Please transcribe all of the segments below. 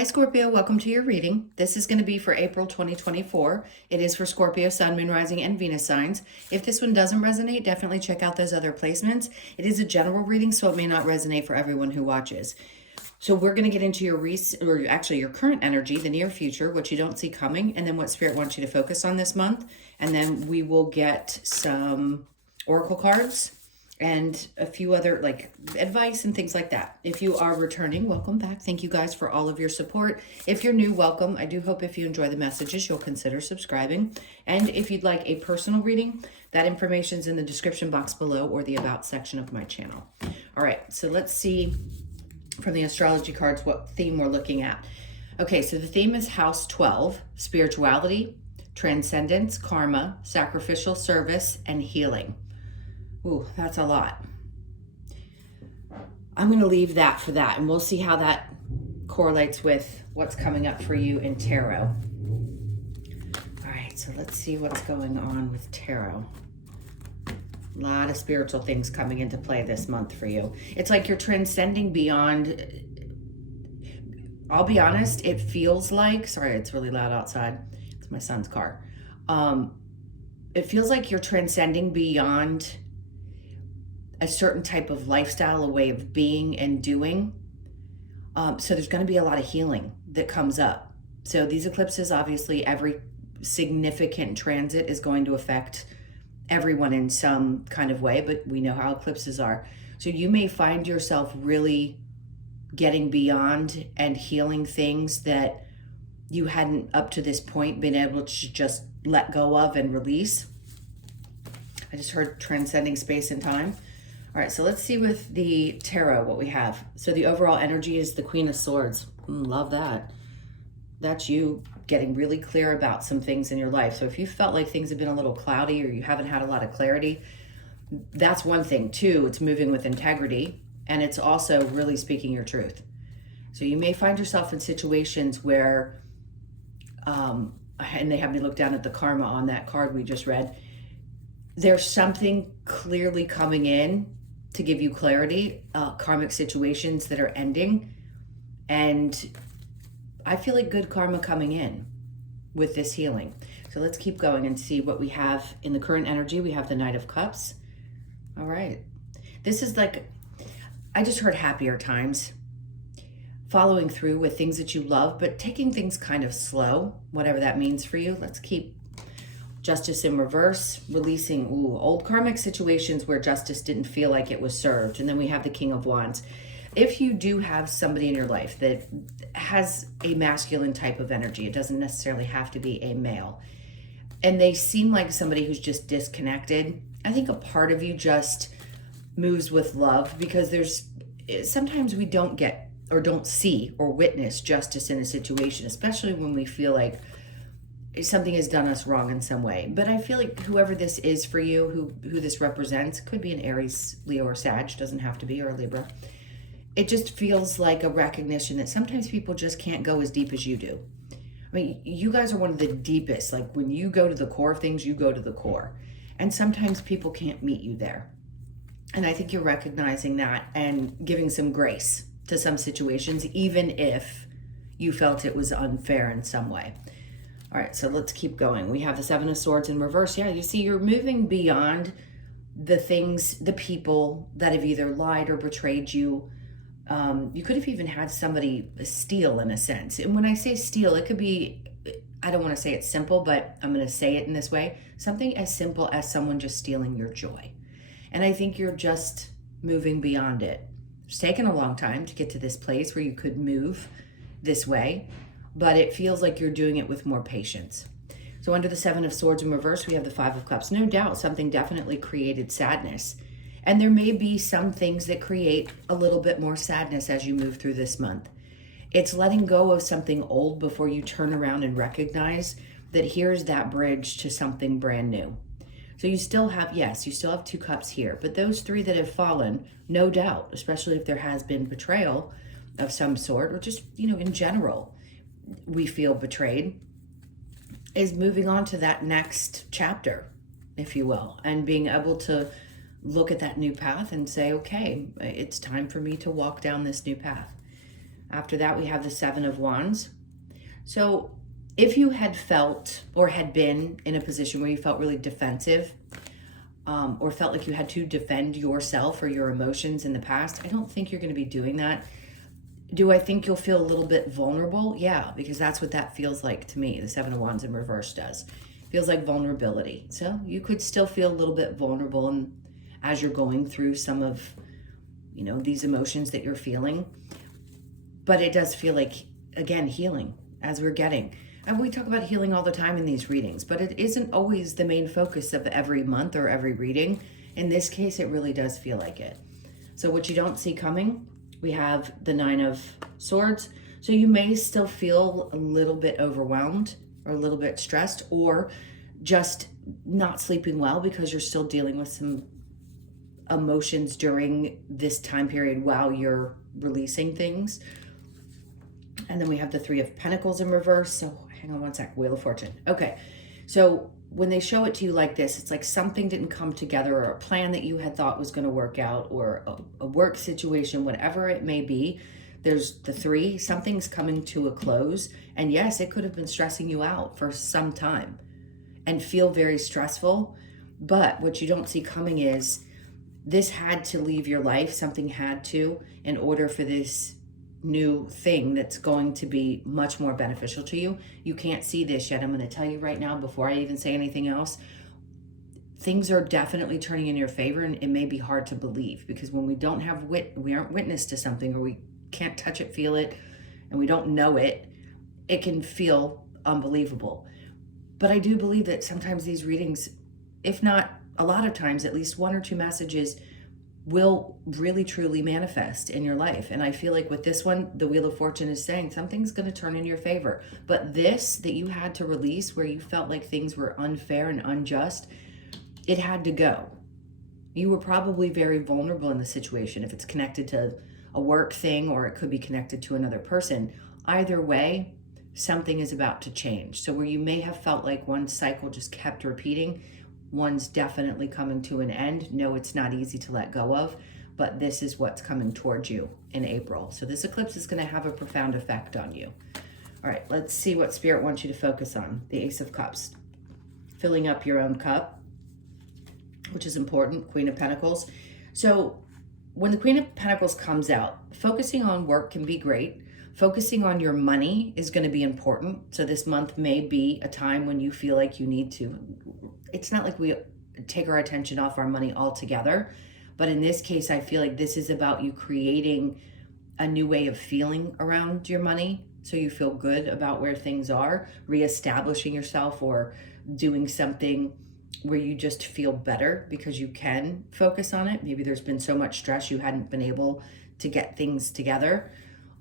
Hi Scorpio, welcome to your reading. This is going to be for April 2024. It is for Scorpio, Sun, Moon, Rising, and Venus signs. If this one doesn't resonate, definitely check out those other placements. It is a general reading, so it may not resonate for everyone who watches. So we're going to get into your current energy, the near future, what you don't see coming, and then what Spirit wants you to focus on this month. And then we will get some oracle cards and a few other like advice and things like that. If you are returning, welcome back. Thank you guys for all of your support. If you're new, welcome. I do hope if you enjoy the messages, you'll consider subscribing. And if you'd like a personal reading, that information's in the description box below or the about section of my channel. All right, so let's see from the astrology cards what theme we're looking at. Okay, so the theme is House 12, spirituality, transcendence, karma, sacrificial service, and healing. Ooh, that's a lot. I'm going to leave that for that, and we'll see how that correlates with what's coming up for you in tarot. All right, so let's see what's going on with tarot. A lot of spiritual things coming into play this month for you. It's like you're transcending beyond. I'll be honest, it feels like, sorry, it's really loud outside. It's my son's car. It feels like you're transcending beyond a certain type of lifestyle, a way of being and doing. So there's going to be a lot of healing that comes up. So these eclipses, obviously, every significant transit is going to affect everyone in some kind of way, but we know how eclipses are. So you may find yourself really getting beyond and healing things that you hadn't up to this point been able to just let go of and release. I just heard transcending space and time. All right, so let's see with the tarot what we have. So the overall energy is the Queen of Swords. Love that. That's you getting really clear about some things in your life. So if you felt like things have been a little cloudy or you haven't had a lot of clarity, that's one thing. Two, it's moving with integrity, and it's also really speaking your truth. So you may find yourself in situations where, and they have me look down at the karma on that card we just read, there's something clearly coming in to give you clarity, karmic situations that are ending. And I feel like good karma coming in with this healing. So let's keep going and see what we have in the current energy. We have the Knight of Cups. All right. This is like, I just heard happier times. Following through with things that you love, but taking things kind of slow, whatever that means for you. Let's keep Justice in reverse, releasing old karmic situations where justice didn't feel like it was served. And then we have the King of Wands. If you do have somebody in your life that has a masculine type of energy, it doesn't necessarily have to be a male, and they seem like somebody who's just disconnected, I think a part of you just moves with love, because sometimes we don't get or don't see or witness justice in a situation, especially when we feel like something has done us wrong in some way. But I feel like whoever this is for you, who this represents, could be an Aries, Leo, or Sag, doesn't have to be, or a Libra. It just feels like a recognition that sometimes people just can't go as deep as you do. I mean, you guys are one of the deepest. Like when you go to the core of things, you go to the core. And sometimes people can't meet you there. And I think you're recognizing that and giving some grace to some situations, even if you felt it was unfair in some way. All right, so let's keep going. We have the Seven of Swords in reverse. Yeah, you see, you're moving beyond the things, the people that have either lied or betrayed you. You could have even had somebody steal in a sense. And when I say steal, it could be, I don't want to say it's simple, but I'm going to say it in this way. Something as simple as someone just stealing your joy. And I think you're just moving beyond it. It's taken a long time to get to this place where you could move this way, but it feels like you're doing it with more patience. So under the Seven of Swords in reverse, we have the Five of Cups. No doubt something definitely created sadness. And there may be some things that create a little bit more sadness as you move through this month. It's letting go of something old before you turn around and recognize that here's that bridge to something brand new. So you still have, yes, you still have two cups here, but those three that have fallen, no doubt, especially if there has been betrayal of some sort, or just, in general, we feel betrayed, is moving on to that next chapter, if you will, and being able to look at that new path and say, okay, it's time for me to walk down this new path. After that, we have the Seven of Wands. So if you had felt or had been in a position where you felt really defensive, or felt like you had to defend yourself or your emotions in the past, I don't think you're going to be doing that. Do I think you'll feel a little bit vulnerable? Yeah, because that's what that feels like to me. The Seven of Wands in reverse does. Feels like vulnerability. So you could still feel a little bit vulnerable and as you're going through some of, you know, these emotions that you're feeling. But it does feel like, again, healing as we're getting. And we talk about healing all the time in these readings, but it isn't always the main focus of every month or every reading. In this case, it really does feel like it. So what you don't see coming, we have the Nine of Swords. So you may still feel a little bit overwhelmed or a little bit stressed, or just not sleeping well because you're still dealing with some emotions during this time period while you're releasing things. And then we have the Three of Pentacles in reverse. So hang on one sec, Wheel of Fortune. Okay, so when they show it to you like this, it's like something didn't come together, or a plan that you had thought was going to work out, or a work situation, whatever it may be. There's the three, something's coming to a close. And yes, it could have been stressing you out for some time and feel very stressful. But what you don't see coming is this had to leave your life. Something had to, in order for this new thing that's going to be much more beneficial to you. You can't see this yet. I'm going to tell you right now, before I even say anything else, things are definitely turning in your favor, and it may be hard to believe, because when we don't have we aren't witness to something, or we can't touch it, feel it, and we don't know it, it can feel unbelievable. But I do believe that sometimes these readings, if not a lot of times, at least one or two messages will really truly manifest in your life. And I feel like with this one, the Wheel of Fortune is saying something's going to turn in your favor. But this that you had to release, where you felt like things were unfair and unjust, it had to go. You were probably very vulnerable in the situation, if it's connected to a work thing, or it could be connected to another person. Either way, something is about to change. So where you may have felt like one cycle just kept repeating, one's definitely coming to an end. No, it's not easy to let go of, but this is what's coming towards you in April. So this eclipse is going to have a profound effect on you. All right, let's see what Spirit wants you to focus on. The Ace of Cups. Filling up your own cup, which is important. Queen of Pentacles. So when the Queen of Pentacles comes out, focusing on work can be great. Focusing on your money is going to be important. So this month may be a time when you feel like you need to. It's not like we take our attention off our money altogether, but in this case, I feel like this is about you creating a new way of feeling around your money, so you feel good about where things are, reestablishing yourself, or doing something where you just feel better because you can focus on it. Maybe there's been so much stress you hadn't been able to get things together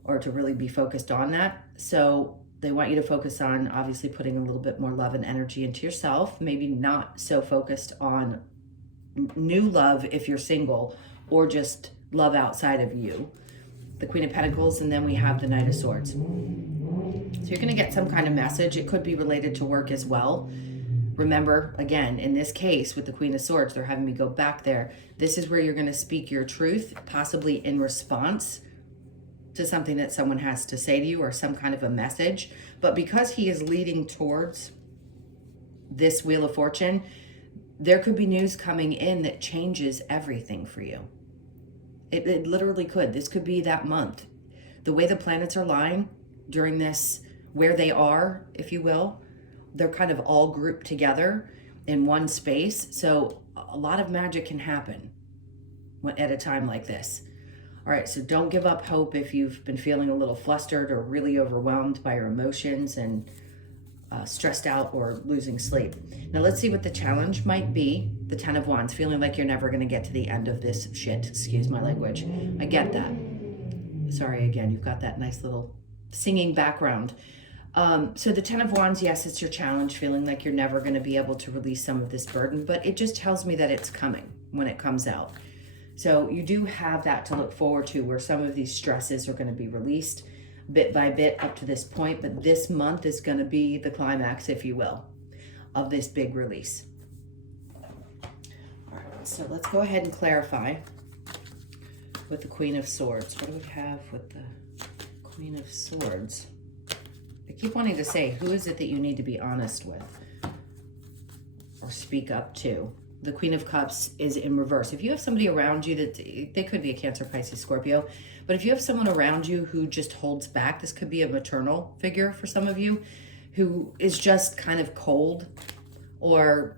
or to really be focused on that. So they want you to focus on obviously putting a little bit more love and energy into yourself, maybe not so focused on new love if you're single, or just love outside of you. The Queen of Pentacles, and then we have the Knight of Swords. So you're going to get some kind of message. It could be related to work as well. Remember, again, in this case with the Queen of Swords, they're having me go back there. This is where you're going to speak your truth, possibly in response to something that someone has to say to you, or some kind of a message. But because he is leading towards this Wheel of Fortune, there could be news coming in that changes everything for you. It literally could. This could be that month. The way the planets are lying during this, where they are, if you will, they're kind of all grouped together in one space. So a lot of magic can happen at a time like this. All right, so don't give up hope if you've been feeling a little flustered or really overwhelmed by your emotions and stressed out or losing sleep. Now let's see what the challenge might be. The Ten of Wands, feeling like you're never going to get to the end of this shit. Excuse my language. I get that. Sorry, again, you've got that nice little singing background. So the Ten of Wands, yes, it's your challenge, feeling like you're never going to be able to release some of this burden, but it just tells me that it's coming when it comes out. So you do have that to look forward to, where some of these stresses are going to be released bit by bit up to this point. But this month is going to be the climax, if you will, of this big release. All right, so let's go ahead and clarify with the Queen of Swords. What do we have with the Queen of Swords. I keep wanting to say, who is it that you need to be honest with or speak up to? The Queen of Cups is in reverse. If you have somebody around you that, they could be a Cancer, Pisces, Scorpio, but if you have someone around you who just holds back, this could be a maternal figure for some of you, who is just kind of cold or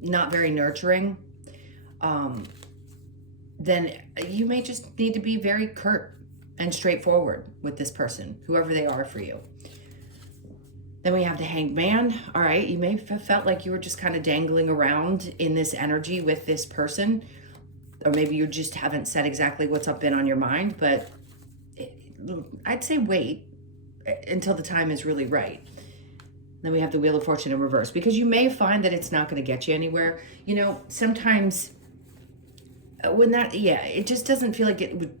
not very nurturing, then you may just need to be very curt and straightforward with this person, whoever they are for you. Then we have the Hanged Man. All right, you may have felt like you were just kind of dangling around in this energy with this person, or maybe you just haven't said exactly what's been on your mind, but I'd say wait until the time is really right. Then we have the Wheel of Fortune in reverse, because you may find that it's not going to get you anywhere. You know, sometimes when that, it just doesn't feel like it would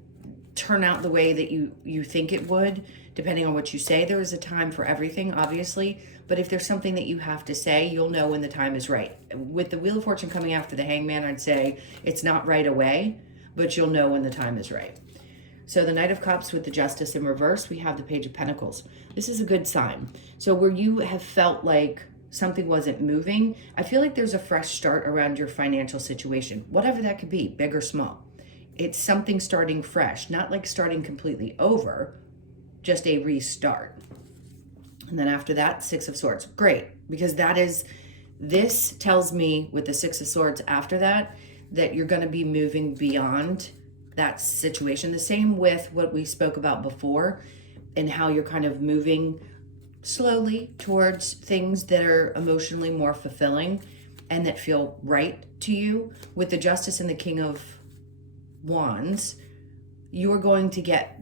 turn out the way that you think it would, depending on what you say. There is a time for everything, obviously, but if there's something that you have to say, you'll know when the time is right. With the Wheel of Fortune coming after the Hangman, I'd say it's not right away, but you'll know when the time is right. So the Knight of Cups with the Justice in reverse, we have the Page of Pentacles. This is a good sign. So where you have felt like something wasn't moving, I feel like there's a fresh start around your financial situation, whatever that could be, big or small. It's something starting fresh, not like starting completely over, just a restart. And then after that, Six of Swords. Great, because this tells me with the Six of Swords after that you're going to be moving beyond that situation. The same with what we spoke about before and how you're kind of moving slowly towards things that are emotionally more fulfilling and that feel right to you. With the Justice and the King of Wands, you're going to get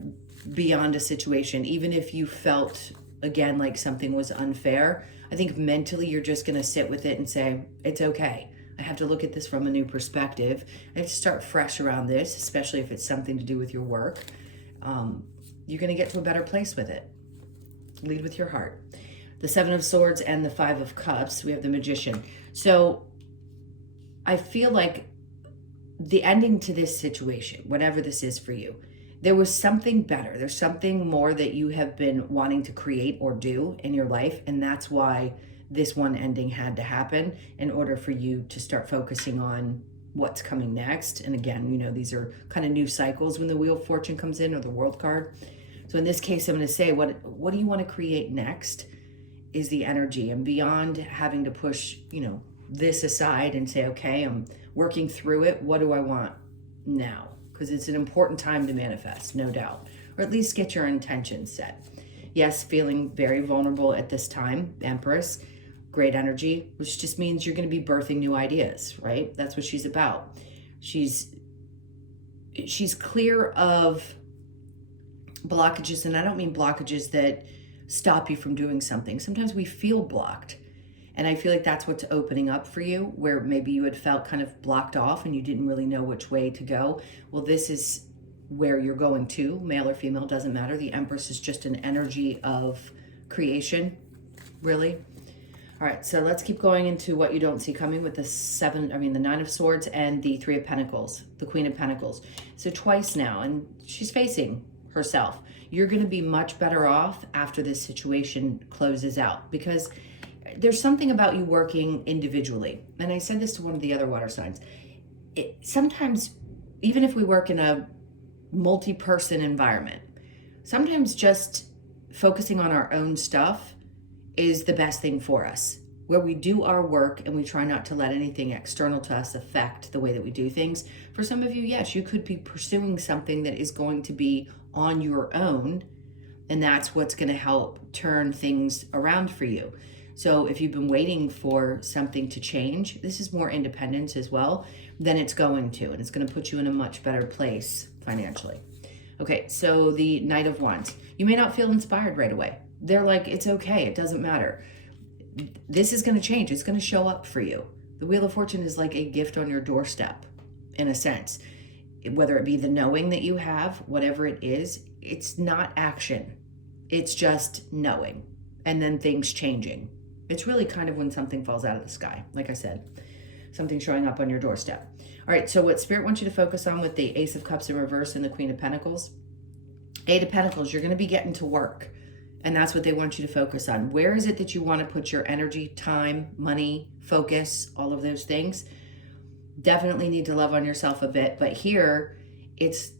beyond a situation, even if you felt, again, like something was unfair. I think mentally you're just going to sit with it and say, it's okay. I have to look at this from a new perspective. I have to start fresh around this, especially if it's something to do with your work. You're going to get to a better place with it. Lead with your heart. The Seven of Swords and the Five of Cups, we have the Magician. So I feel like the ending to this situation, whatever this is for you, there was something better. There's something more that you have been wanting to create or do in your life. And that's why this one ending had to happen, in order for you to start focusing on what's coming next. And again, you know, these are kind of new cycles when the Wheel of Fortune comes in, or the World card. So in this case, I'm going to say, what do you want to create next is the energy. And beyond having to push, you know, this aside and say, okay, I'm working through it. What do I want now? Because it's an important time to manifest, no doubt, or at least get your intentions set. Yes, feeling very vulnerable at this time, Empress, great energy, which just means you're going to be birthing new ideas, right? That's what she's about. She's clear of blockages, and I don't mean blockages that stop you from doing something. Sometimes we feel blocked, and I feel like that's what's opening up for you, where maybe you had felt kind of blocked off and you didn't really know which way to go. Well, this is where you're going to, male or female, doesn't matter. The Empress is just an energy of creation, really. All right, so let's keep going into what you don't see coming with the Nine of Swords and the Three of Pentacles, the Queen of Pentacles. So twice now, and she's facing herself. You're going to be much better off after this situation closes out, because there's something about you working individually. And I said this to one of the other water signs. Sometimes, even if we work in a multi-person environment, sometimes just focusing on our own stuff is the best thing for us, where we do our work and we try not to let anything external to us affect the way that we do things. For some of you, yes, you could be pursuing something that is going to be on your own, and that's what's going to help turn things around for you. So if you've been waiting for something to change, this is more independence as well, then it's going to, and it's going to put you in a much better place financially. Okay, so the Knight of Wands. You may not feel inspired right away. They're like, it's okay, it doesn't matter. This is going to change. It's going to show up for you. The Wheel of Fortune is like a gift on your doorstep, in a sense. Whether it be the knowing that you have, whatever it is, it's not action. It's just knowing, and then things changing. It's really kind of when something falls out of the sky, like I said, something showing up on your doorstep. All right, so what Spirit wants you to focus on with the Ace of Cups in reverse and the Queen of Pentacles Eight of Pentacles, you're going to be getting to work. And that's what they want you to focus on. Where is it that you want to put your energy, time, money, focus, all of those things? Definitely need to love on yourself a bit. But here, it's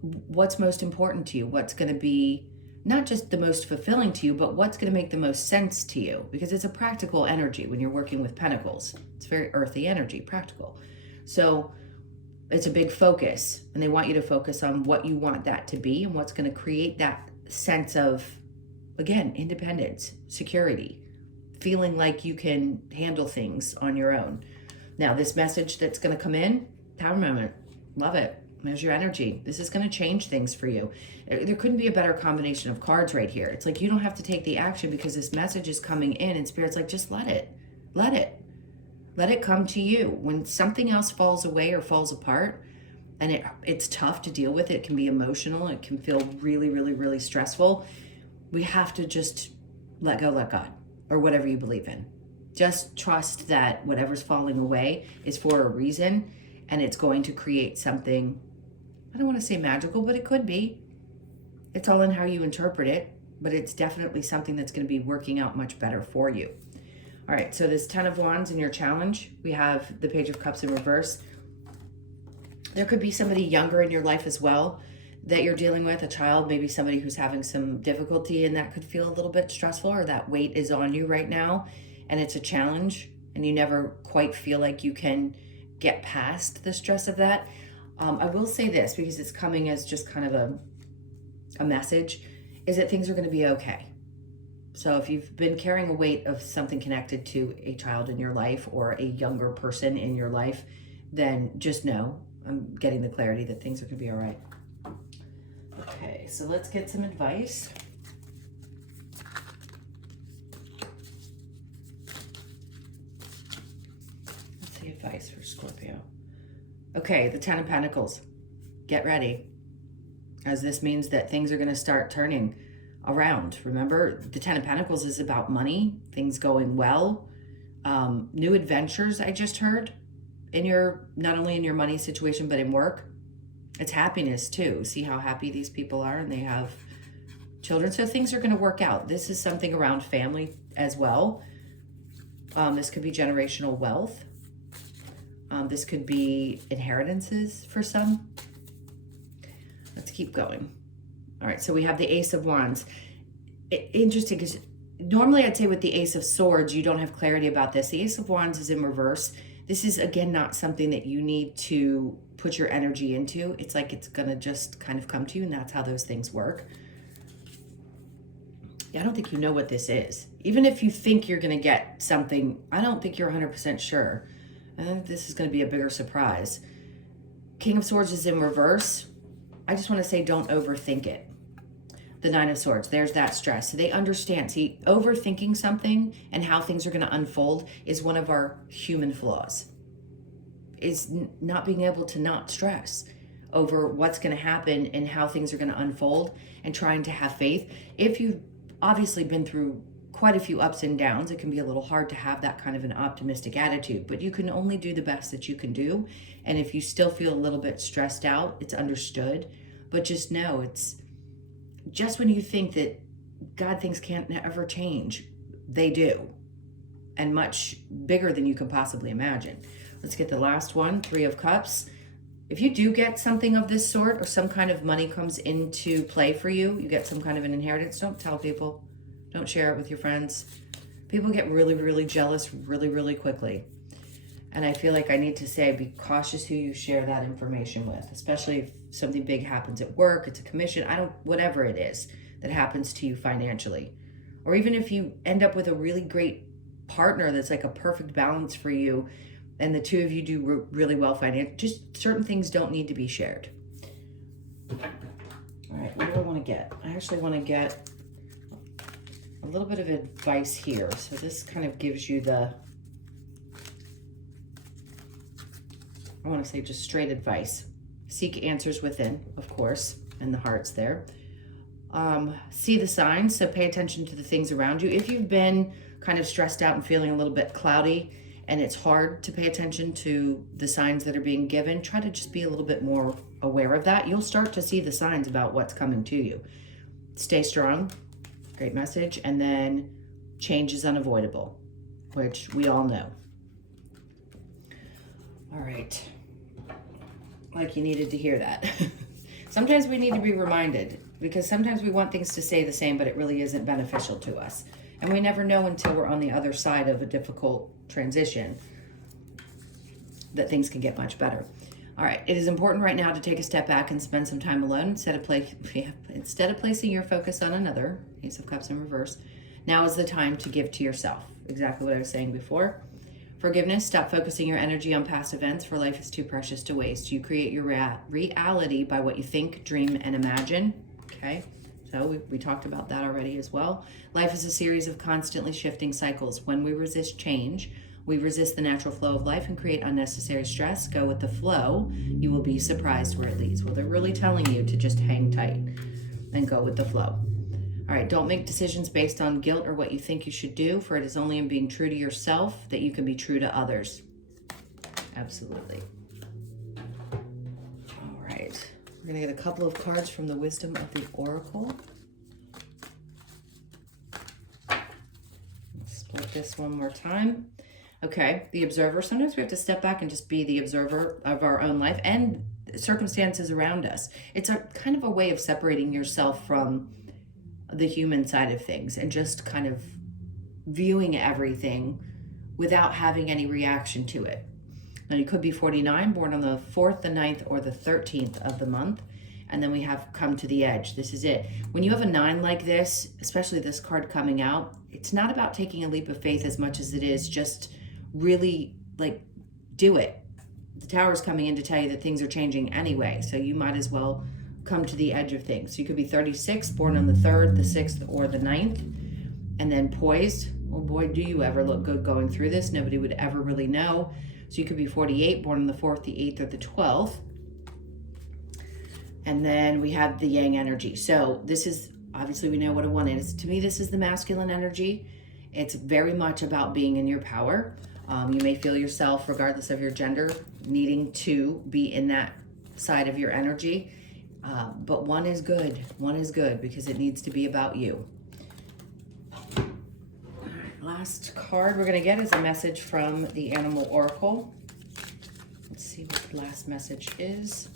what's most important to you. What's going to be not just the most fulfilling to you, but what's going to make the most sense to you. Because it's a practical energy when you're working with Pentacles. It's very earthy energy, practical. So it's a big focus. And they want you to focus on what you want that to be and what's going to create that sense of, again, independence, security, feeling like you can handle things on your own. Now, this message that's going to come in, power moment, love it. There's your energy. This is going to change things for you. There couldn't be a better combination of cards right here. It's like you don't have to take the action because this message is coming in and Spirit's like, just let it. Let it come to you. When something else falls away or falls apart, and it's tough to deal with, it can be emotional, it can feel really, really, really stressful. We have to just let go, let God, or whatever you believe in. Just trust that whatever's falling away is for a reason, and it's going to create something, I don't want to say magical, but it could be. It's all in how you interpret it, but it's definitely something that's going to be working out much better for you. All right, so this 10 of Wands in your challenge, we have the Page of Cups in reverse. There could be somebody younger in your life as well that you're dealing with, a child, maybe somebody who's having some difficulty, and that could feel a little bit stressful, or that weight is on you right now and it's a challenge and you never quite feel like you can get past the stress of that. I will say this, because it's coming as just kind of a message, is that things are going to be okay. So if you've been carrying a weight of something connected to a child in your life or a younger person in your life, then just know, I'm getting the clarity that things are going to be all right. Okay, so let's get some advice. What's the advice for Scorpio? Okay, the 10 of Pentacles. Get ready, as this means that things are going to start turning around. Remember, the 10 of Pentacles is about money, things going well, new adventures, I just heard, in your, not only in your money situation, but in work. It's happiness too. See how happy these people are, and they have children. So things are going to work out. This is something around family as well. This could be generational wealth. This could be inheritances for some. Let's keep going. All right, so we have the Ace of Wands. Interesting, because normally I'd say with the Ace of Swords, you don't have clarity about this. The Ace of Wands is in reverse. This is, again, not something that you need to put your energy into. It's like it's going to just kind of come to you, and that's how those things work. Yeah, I don't think you know what this is. Even if you think you're going to get something, I don't think you're 100% sure. I think this is going to be a bigger surprise. King of Swords is in reverse. I just want to say don't overthink it. The Nine of Swords, there's that stress. So they understand. See, overthinking something and how things are going to unfold is one of our human flaws. Is not being able to not stress over what's going to happen and how things are going to unfold, and trying to have faith. If you've obviously been through quite a few ups and downs, it can be a little hard to have that kind of an optimistic attitude, but you can only do the best that you can do. And if you still feel a little bit stressed out, it's understood, but just know it's just when you think that God things can't ever change, they do, and much bigger than you can possibly imagine. Let's get the last one, Three of Cups. If you do get something of this sort, or some kind of money comes into play for you, you get some kind of an inheritance, don't tell people. Don't share it with your friends. People get really, really jealous really, really quickly. And I feel like I need to say, be cautious who you share that information with, especially if something big happens at work, it's a commission, whatever it is that happens to you financially. Or even if you end up with a really great partner that's like a perfect balance for you, and the two of you do really well financially, just certain things don't need to be shared. All right, what do I want to get? I actually want to get a little bit of advice here. So this kind of gives you the, I want to say just straight advice. Seek answers within, of course, and the heart's there. See the signs, so pay attention to the things around you. If you've been kind of stressed out and feeling a little bit cloudy, and it's hard to pay attention to the signs that are being given, try to just be a little bit more aware of that. You'll start to see the signs about what's coming to you. Stay strong, great message, and then change is unavoidable, which we all know. All right, like you needed to hear that. Sometimes we need to be reminded, because sometimes we want things to stay the same, but it really isn't beneficial to us. And we never know until we're on the other side of a difficult transition that things can get much better. All right, it is important right now to take a step back and spend some time alone instead of placing your focus on another. Ace of Cups in reverse. Now is the time to give to yourself. Exactly what I was saying before. Forgiveness. Stop focusing your energy on past events, for life is too precious to waste. You create your reality by what you think, dream, and imagine. Okay, so we talked about that already as well. Life is a series of constantly shifting cycles. When we resist change, we resist the natural flow of life and create unnecessary stress. Go with the flow. You will be surprised where it leads. Well, they're really telling you to just hang tight and go with the flow. All right, don't make decisions based on guilt or what you think you should do, for it is only in being true to yourself that you can be true to others. Absolutely. All right, we're going to get a couple of cards from the Wisdom of the Oracle. Let's split this one more time. Okay, the observer. Sometimes we have to step back and just be the observer of our own life and circumstances around us. It's a kind of a way of separating yourself from the human side of things and just kind of viewing everything without having any reaction to it. Now, you could be 49, born on the 4th, the 9th, or the 13th of the month. And then we have come to the edge. This is it. When you have a 9 like this, especially this card coming out, it's not about taking a leap of faith as much as it is just really like do it. The Tower's coming in to tell you that things are changing anyway. So you might as well come to the edge of things. So you could be 36, born on the 3rd, the 6th, or the 9th, and then poised. Oh boy, do you ever look good going through this. Nobody would ever really know. So you could be 48, born on the 4th, the 8th, or the 12th. And then we have the Yang energy. So this is, obviously we know what a 1 is. To me, this is the masculine energy. It's very much about being in your power. You may feel yourself, regardless of your gender, needing to be in that side of your energy. But 1 is good. 1 is good because it needs to be about you. All right, last card we're going to get is a message from the Animal Oracle. Let's see what the last message is.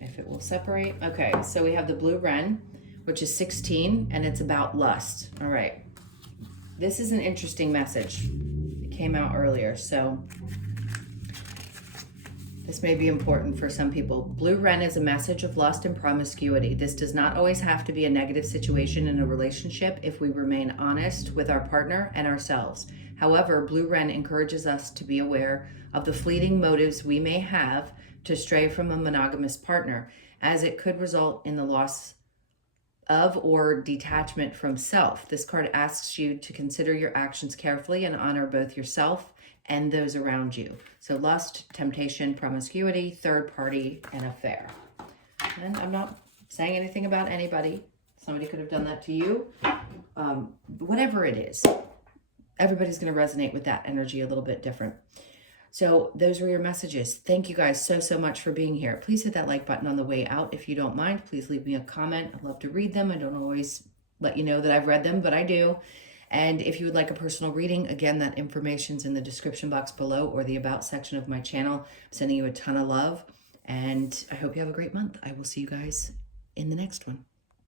If it will separate. Okay, so we have the Blue Wren, which is 16, and it's about lust. All right. This is an interesting message. It came out earlier, so this may be important for some people. Blue Wren is a message of lust and promiscuity. This does not always have to be a negative situation in a relationship if we remain honest with our partner and ourselves. However, Blue Wren encourages us to be aware of the fleeting motives we may have to stray from a monogamous partner, as it could result in the loss of or detachment from self. This card asks you to consider your actions carefully and honor both yourself and those around you. So lust, temptation, promiscuity, third party, and affair. And I'm not saying anything about anybody. Somebody could have done that to you. Whatever it is, everybody's going to resonate with that energy a little bit different. So those were your messages. Thank you guys so much for being here. Please hit that like button on the way out if you don't mind. Please leave me a comment. I'd love to read them. I don't always let you know that I've read them, but I do. And if you would like a personal reading, again, that information's in the description box below or the about section of my channel. I'm sending you a ton of love, and I hope you have a great month. I will see you guys in the next one.